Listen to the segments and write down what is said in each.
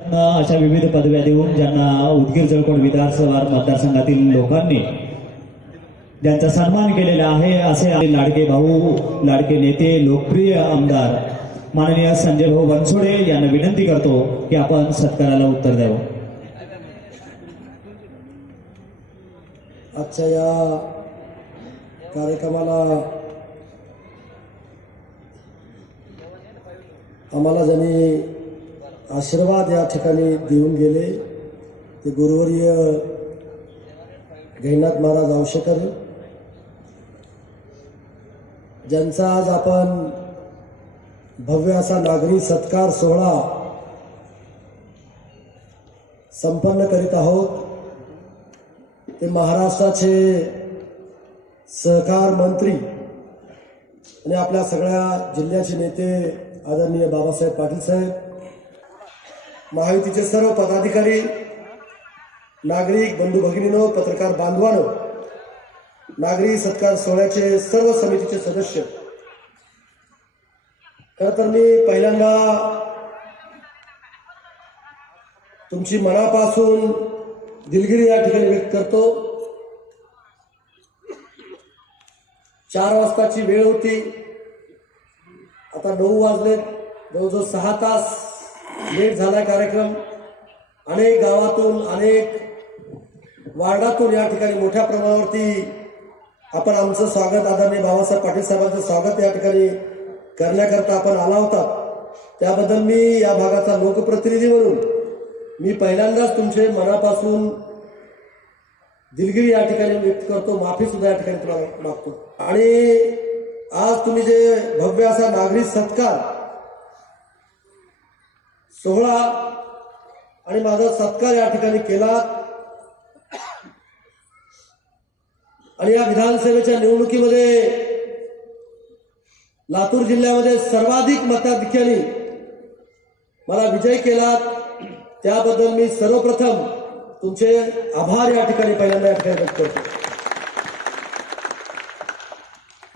अशा विविध पदव्या देऊन ज्यांना उदगीर जळकोट विधानसभा मतदारसंघातील लोकांनी ज्यांचा सन्मान केलेला आहे असे लाडके भाऊ लाडके नेते लोकप्रिय आमदार माननीय संजय भाऊ बनसोडे यांना विनंती करतो की आपण सत्काराला उत्तर द्यावं. आजच्या या कार्यक्रमाला आम्हाला ज्यांनी आशीर्वाद या ठिकाणी देऊन गेले. ते गुरुवर्य गैनाथ महाराज आवशेकर. ज्यांचा आज आपण भव्य असा नागरी सत्कार सोहळा संपन्न करीत आहोत. ते महाराष्ट्राचे सहकार मंत्री आणि आपल्या सगळ्या जिल्ह्याचे नेते आदरणीय बाबासाहेब पाटील साहेब महायुतीचे सर्व पदाधिकारी नागरिक बंधू भगिनीनो पत्रकार बांधवानो नागरी सत्कार सोहळ्याचे सर्व समितीचे सदस्य. खर तर मी पहिल्यांदा तुमची मनापासून दिलगिरी या ठिकाणी व्यक्त करतो. चार वाजताची वेळ होती. आता नऊ वाजले जवळजवळ सहा तास लेट झाला कार्यक्रम. अनेक गावातून अनेक वार्डातून या ठिकाणी मोठ्या प्रमाणावरती आपण आमचं स्वागत आदरणीय बाबासाहेब पाटील साहेबांचं स्वागत या ठिकाणी करण्याकरता आपण आला होता. त्याबद्दल मी या भागाचा लोकप्रतिनिधी म्हणून मी पहिल्यांदाच तुमचे मनापासून दिलगिरी या ठिकाणी व्यक्त करतो माफी सुद्धा या ठिकाणी तुम्हाला मागतो. आणि आज तुम्ही जे भव्य असा नागरी सत्कार सोहळा आणि माझा सत्कार या ठिकाणी केला. आणि या विधानसभेच्या निवडणुकीमध्ये लातूर जिल्ह्यामध्ये सर्वाधिक मताधिक्याने मला विजय केला. त्याबद्दल मी सर्वप्रथम तुमचे आभार या ठिकाणी पहिल्यांदा या ठिकाणी व्यक्त करतो.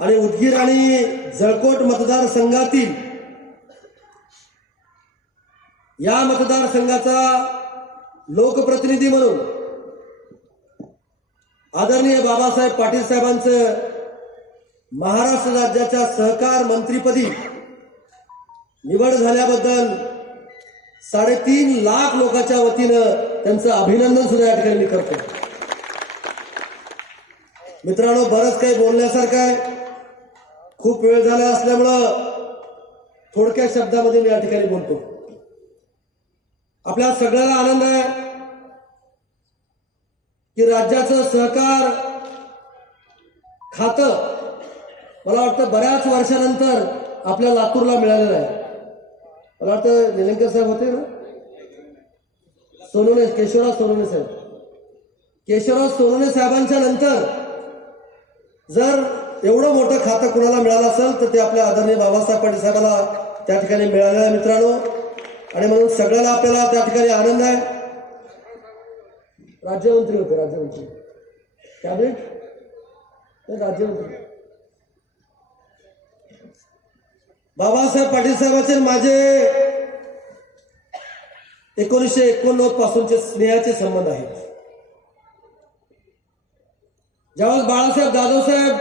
आणि उदगीर आणि जळकोट मतदारसंघातील या मतदारसंघाचा लोकप्रतिनिधी म्हणून आदरणीय बाबासाहेब पाटील साहेबांचं महाराष्ट्र राज्याच्या सहकार मंत्रीपदी निवड झाल्याबद्दल साडेतीन लाख लोकांच्या वतीनं त्यांचं अभिनंदन सुद्धा या ठिकाणी मी करतो. मित्रांनो बरंच काही बोलण्यासारखं आहे. खूप वेळ झाला असल्यामुळं थोडक्या शब्दामध्ये मी या ठिकाणी बोलतो. आपल्या सगळ्याला आनंद आहे की राज्याचं सहकार खातं मला वाटतं बऱ्याच वर्षानंतर आपल्या लातूरला मिळालेलं आहे. मला वाटतं निलंकर साहेब होते ना? सोनवणे केशवराव सोनवणे साहेब. केशवराव सोनवणे साहेबांच्या नंतर जर एवढं मोठं खातं कुणाला मिळालं असेल तर ते आपल्या आदरणीय बाबासाहेब पाटील साहेबाला त्या ठिकाणी मिळालेलं आहे मित्रांनो. आणि म्हणून सगळ्याला आपल्याला त्या ठिकाणी आनंद आहे. राज्यमंत्री होते राज्यमंत्री. कॅबिनेट? ते राज्यमंत्री. बाबासाहेब पाटील साहेबांचे माझे एकोणीसशे एकोणनव्वद पासूनचे स्नेहाचे संबंध आहेत. ज्यावेळेस बाळासाहेब जाधव साहेब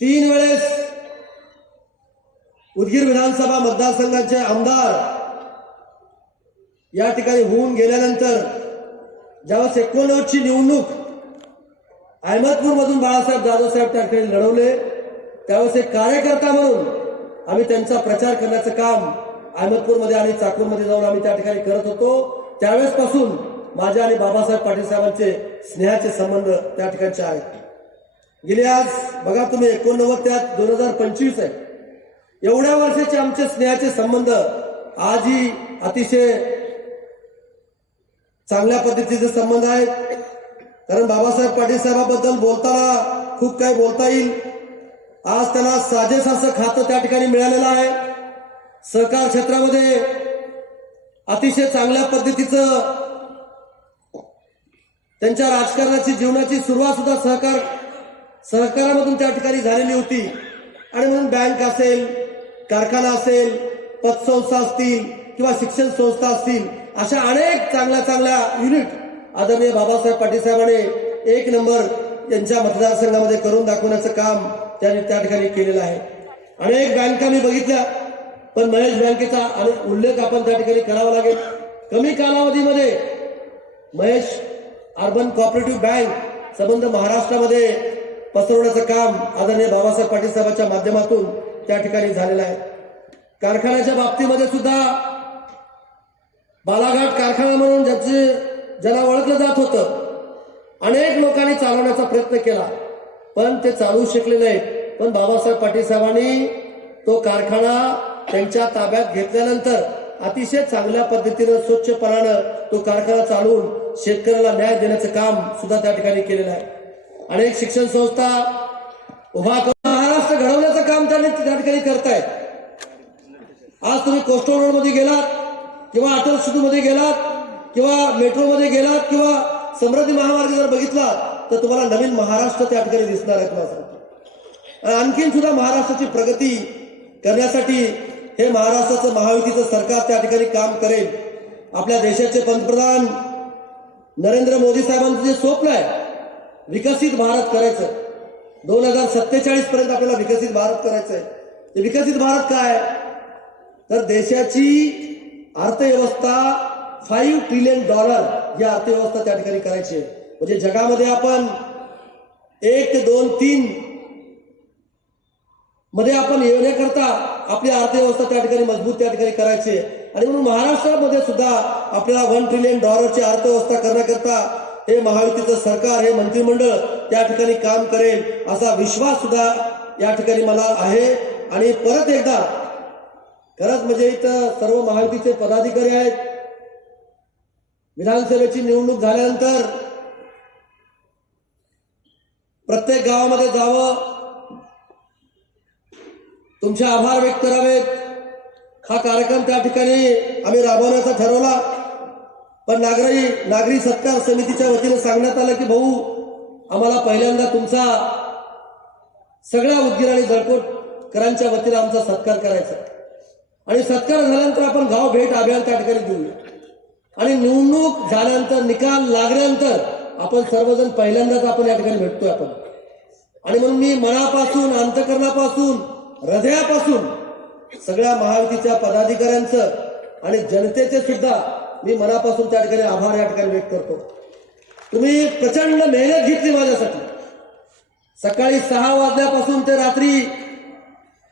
तीन वेळेस उदगीर विधानसभा मतदारसंघाचे आमदार या ठिकाणी होऊन गेल्यानंतर ज्यावेळेस एकोणनव्वदची निवडणूक अहमदपूरमधून बाळासाहेब जाधव साहेब त्या ठिकाणी लढवले त्यावेळेस एक कार्यकर्ता म्हणून आम्ही त्यांचा प्रचार करण्याचं काम अहमदपूरमध्ये आणि चाकूरमध्ये जाऊन आम्ही त्या ठिकाणी करत होतो. त्यावेळेसपासून माझ्या आणि बाबासाहेब पाटील साहेबांचे स्नेहाचे संबंध त्या ठिकाणचे आहेत. गेले आज बघा तुम्ही एकोणनव्वद त्यात दोन हजार पंचवीस आहे. एवढ्या वर्षाचे आमचे स्नेहाचे संबंध आजही अतिशय चांगल्या पद्धतीचे संबंध आहेत. कारण बाबासाहेब पाटील साहेबाबद्दल बोलताना खूप काही बोलता येईल. आज त्यांना साजेस असं खातं त्या ठिकाणी मिळालेलं आहे. सहकार क्षेत्रामध्ये अतिशय चांगल्या पद्धतीचं त्यांच्या राजकारणाची जीवनाची सुरुवात सुद्धा सहकार सहकारामधून त्या ठिकाणी झालेली होती. आणि म्हणून बँक असेल कारखाना असेल पतसंस्था असतील किंवा शिक्षण संस्था असतील अशा अनेक चांगल्या चांगल्या युनिट आदरणीय बाबासाहेब पाटील साहेबांनी एक नंबर यांच्या मतदारसंघामध्ये करून दाखवण्याचं काम त्यांनी त्या ठिकाणी केलेलं आहे. अनेक बँका मी बघितल्या पण महेश बँकेचा उल्लेख आपण त्या ठिकाणी करावा लागेल. कमी कालावधीमध्ये महेश अर्बन कॉपरेटिव्ह बँक संबंध महाराष्ट्रामध्ये पसरवण्याचं काम आदरणीय बाबासाहेब पाटील साहेबांच्या माध्यमातून त्या ठिकाणी झालेला आहे. कारखान्याच्या बाबतीमध्ये सुद्धा बालाघाट कारखाना म्हणून ज्याचे ज्याला ओळखलं जात होतं अनेक लोकांनी चालवण्याचा प्रयत्न केला. पण ते चालवू शकले नाहीत. पण बाबासाहेब पाटील साहेबांनी तो कारखाना त्यांच्या ताब्यात घेतल्यानंतर अतिशय चांगल्या पद्धतीनं स्वच्छपणानं तो कारखाना चालवून शेतकऱ्याला न्याय देण्याचं काम सुद्धा त्या ठिकाणी केलेलं आहे. अनेक शिक्षण संस्था उभा त्या ठिकाणी करतायत. आज तुम्ही कोस्टल रोडमध्ये गेलात किंवा अटलमध्ये गेलात किंवा मेट्रोमध्ये गेलात किंवा समृद्धी महामार्ग जर बघितला तर तुम्हाला नवीन महाराष्ट्र त्या ठिकाणी दिसणार आहे तुम्हाला आणि आणखीन सुद्धा महाराष्ट्राची प्रगती करण्यासाठी हे महाराष्ट्राचं महायुतीचं सरकार त्या ठिकाणी काम करेल. आपल्या देशाचे पंतप्रधान नरेंद्र मोदी साहेबांचं जे स्वप्न आहे विकसित भारत करायचं दोन हजार सत्तेचाळीस पर्यंत आपल्याला विकसित भारत करायचं आहे ते विकसित भारत काय? तर देशाची अर्थव्यवस्था फाईव्ह ट्रिलियन डॉलर ही अर्थव्यवस्था त्या ठिकाणी करायची आहे. म्हणजे जगामध्ये आपण एक ते दोन तीन मध्ये आपण येण्याकरता आपली अर्थव्यवस्था त्या ठिकाणी मजबूत त्या ठिकाणी करायची आणि म्हणून महाराष्ट्रामध्ये सुद्धा आपल्याला वन ट्रिलियन डॉलरची अर्थव्यवस्था करण्याकरता हे महायुतीचं सरकार हे मंत्रिमंडळ त्या ठिकाणी काम करेल असा विश्वास सुद्धा या ठिकाणी मला आहे. आणि परत एकदा खरंच म्हणजे इथं सर्व महायुतीचे पदाधिकारी आहेत. विधानसभेची निवडणूक झाल्यानंतर प्रत्येक गावामध्ये जावं. तुमचे आभार व्यक्त करावेत. हा कार्यक्रम त्या ठिकाणी आम्ही राबवण्याचा ठरवला. पण नागरी नागरी सत्कार समितीच्या वतीने सांगण्यात आलं की भाऊ आम्हाला पहिल्यांदा तुमचा सगळ्या उदगीर आणि जळकोटकरांच्या वतीनं आमचा सत्कार करायचा. आणि सत्कार झाल्यानंतर आपण गाव भेट अभियान त्या ठिकाणी देऊया. आणि निवडणूक झाल्यानंतर निकाल लागल्यानंतर आपण सर्वजण पहिल्यांदाच आपण या ठिकाणी भेटतोय आपण. आणि म्हणून मी मनापासून अंतकरणापासून हृदयापासून सगळ्या महायुतीच्या पदाधिकाऱ्यांचं आणि जनतेचे सुद्धा मी मनापासून त्या ठिकाणी आभार या ठिकाणी व्यक्त करतो. तुम्ही प्रचंड मेहनत घेतली माझ्यासाठी. सकाळी सहा वाजल्यापासून ते रात्री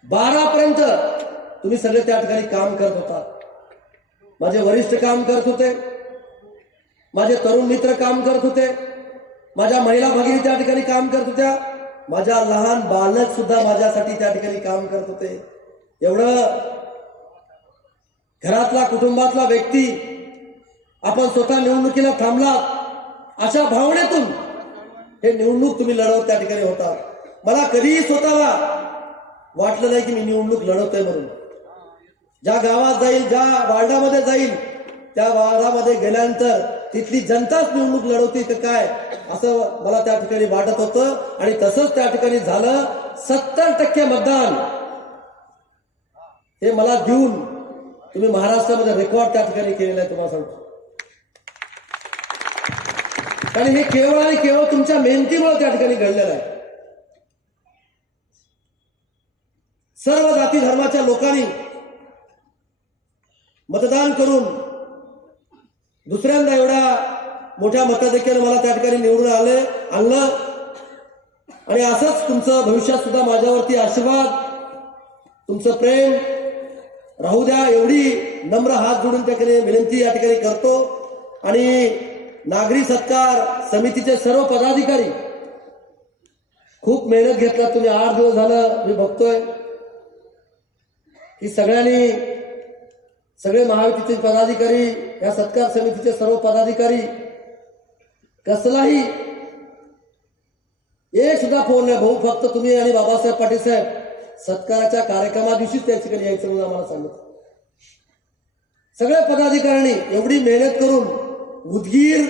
बारापर्यंत तुम्ही सगळे त्या ठिकाणी काम करत होता. माझे वरिष्ठ काम करत होते. माझे तरुण मित्र काम करत होते. माझ्या महिला भगिनी त्या ठिकाणी काम करत होत्या. माझ्या लहान बालक सुद्धा माझ्यासाठी त्या ठिकाणी काम करत होते. एवढं घरातला कुटुंबातला व्यक्ती आपण स्वतः निवडणुकीला थांबलात. अशा भावनेतून हे निवडणूक तुम्ही लढवत त्या ठिकाणी होता. मला कधीही स्वतःला वाटलं नाही की मी निवडणूक लढवतोय म्हणून. ज्या गावात जाईल ज्या वार्डामध्ये जाईल त्या वार्डामध्ये गेल्यानंतर तिथली जनताच निवडणूक लढवते तर काय असं मला त्या ठिकाणी वाटत होतं. आणि तसंच त्या ठिकाणी झालं सत्तर टक्के मतदान. हे मला देऊन तुम्ही महाराष्ट्रामध्ये रेकॉर्ड त्या ठिकाणी केलेलं आहे तुम्हाला सांगतो. आणि हे केवळ आणि केवळ तुमच्या मेहनतीमुळे त्या ठिकाणी घडलेलं आहे. सर्व जाती धर्माच्या लोकांनी मतदान करून दुसऱ्यांदा एवढ्या मोठ्या मताधिक्याने मला त्या ठिकाणी निवडून आले आणलं. आणि असंच तुमचं भविष्यात सुद्धा माझ्यावरती आशीर्वाद तुमचं प्रेम राहू द्या. एवढी नम्र हात जोडून त्या ठिकाणी विनंती या ठिकाणी करतो. आणि नागरी सत्कार समितीचे सर्व पदाधिकारी. खूप मेहनत घेतला तुम्ही आठ दिवस झालं मी बघतोय. की सगळ्यांनी सगळे महायुतीचे पदाधिकारी या सत्कार समितीचे सर्व पदाधिकारी कसलाही एक सुद्धा फोन नाही भाऊ फक्त तुम्ही आणि बाबासाहेब पाटील साहेब सत्काराच्या कार्यक्रमा दिवशीच त्याच्याकडे यायचं म्हणून आम्हाला सांगितलं. सगळ्या पदाधिकाऱ्यांनी एवढी मेहनत करून उदगीर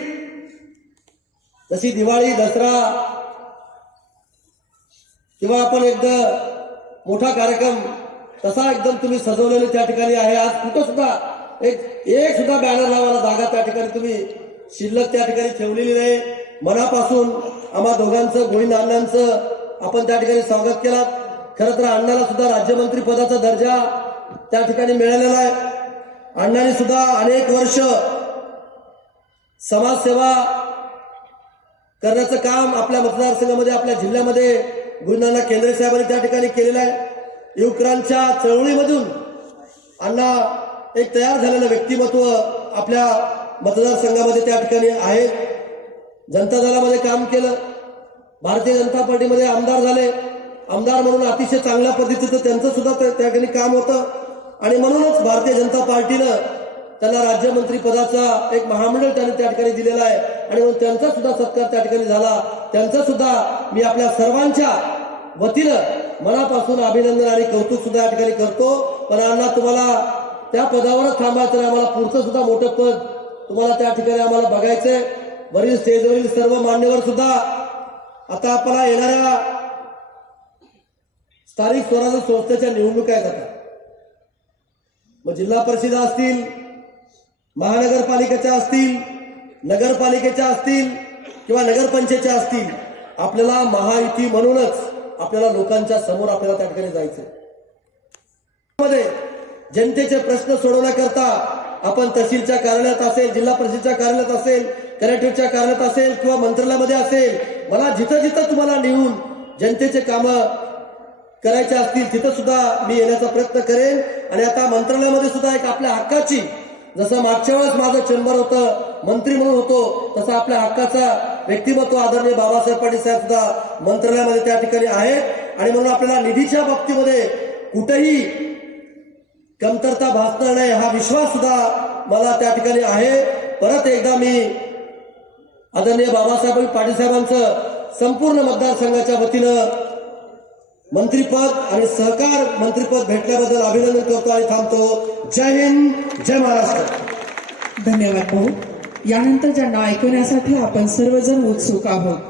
जशी दिवाळी दसरा किंवा आपण एकदा मोठा कार्यक्रम तसा एकदम तुम्ही सजवलेले त्या ठिकाणी आहे. आज कुठं सुद्धा एक एक सुद्धा बॅनर लावायला जागा त्या ठिकाणी तुम्ही शिल्लक त्या ठिकाणी ठेवलेली नाही. मनापासून आम्हा दोघांचं गोविंद अण्णांचं आपण त्या ठिकाणी स्वागत केलं. खरं तर अण्णाला सुद्धा राज्यमंत्री पदाचा दर्जा त्या ठिकाणी मिळालेला आहे. अण्णांनी सुद्धा अनेक वर्ष समाजसेवा करण्याचं काम आपल्या मतदारसंघामध्ये आपल्या जिल्ह्यामध्ये गुरुनाना केंद्रे साहेबांनी त्या ठिकाणी केलेलं आहे. युवकरांच्या चळवळीमधून अण्णा एक तयार झालेलं व्यक्तिमत्व आपल्या मतदारसंघामध्ये त्या ठिकाणी आहे. जनता दलामध्ये काम केलं. भारतीय जनता पार्टीमध्ये आमदार झाले. आमदार म्हणून अतिशय चांगल्या पद्धतीचं त्यांचं सुद्धा त्या ठिकाणी काम होतं. आणि म्हणूनच भारतीय जनता पार्टीनं त्यांना राज्यमंत्री पदाचा एक महामंडळ त्यांनी त्या ठिकाणी दिलेला आहे. आणि म्हणून त्यांचा सुद्धा सत्कार त्या ठिकाणी झाला. त्यांचा सुद्धा मी आपल्या सर्वांच्या वतीनं मनापासून अभिनंदन आणि कौतुक सुद्धा या ठिकाणी करतो. पण अण्णा तुम्हाला त्या पदावरच थांबायचं आणि आम्हाला पुढचं सुद्धा मोठं पद तुम्हाला त्या ठिकाणी आम्हाला बघायचंय. वरील स्टेजवरील सर्व मान्यवर सुद्धा आता आपल्याला येणाऱ्या स्थानिक स्वराज्य संस्थेच्या निवडणुका आहेत आता. मग जिल्हा परिषदा असतील महानगरपालिकेच्या असतील नगरपालिकेच्या असतील किंवा नगरपंचायतच्या असतील आपल्याला महायुती म्हणूनच आपल्याला लोकांच्या समोर आपल्याला त्या ठिकाणी जायचं मध्ये जनतेचे प्रश्न सोडवण्याकरता आपण तहसीलच्या कार्यालयात असेल जिल्हा परिषदच्या कार्यालयात असेल कलेक्टरच्या कार्यालयात असेल किंवा मंत्रालयामध्ये असेल मला जिथं जिथं तुम्हाला नेऊन जनतेचे कामं करायचे असतील तिथं सुद्धा मी येण्याचा प्रयत्न करेन. आणि आता मंत्रालयामध्ये सुद्धा एक आपल्या हक्काची जसं मागच्या वेळेस माझं चेंबर होतं मंत्री म्हणून होतो तसं आपल्या हक्काचा व्यक्तिमत्व आदरणीय बाबासाहेब पाटील साहेब सुद्धा मंत्रालयामध्ये त्या ठिकाणी आहेत आणि म्हणून आपल्याला निधीच्या बाबतीमध्ये कुठेही कमतरता भासणार नाही हा विश्वास सुद्धा मला त्या ठिकाणी आहे. परत एकदा मी आदरणीय बाबासाहेब पाटील साहेबांचं संपूर्ण मतदारसंघाच्या वतीनं मंत्रीपद आणि सहकार मंत्रीपद भेटल्याबद्दल अभिनंदन करतो आणि थांबतो. जय हिंद जय महाराष्ट्र. धन्यवाद भाऊ. यानंतर ज्यांना ऐकण्यासाठी आपण सर्वजण उत्सुक आहोत.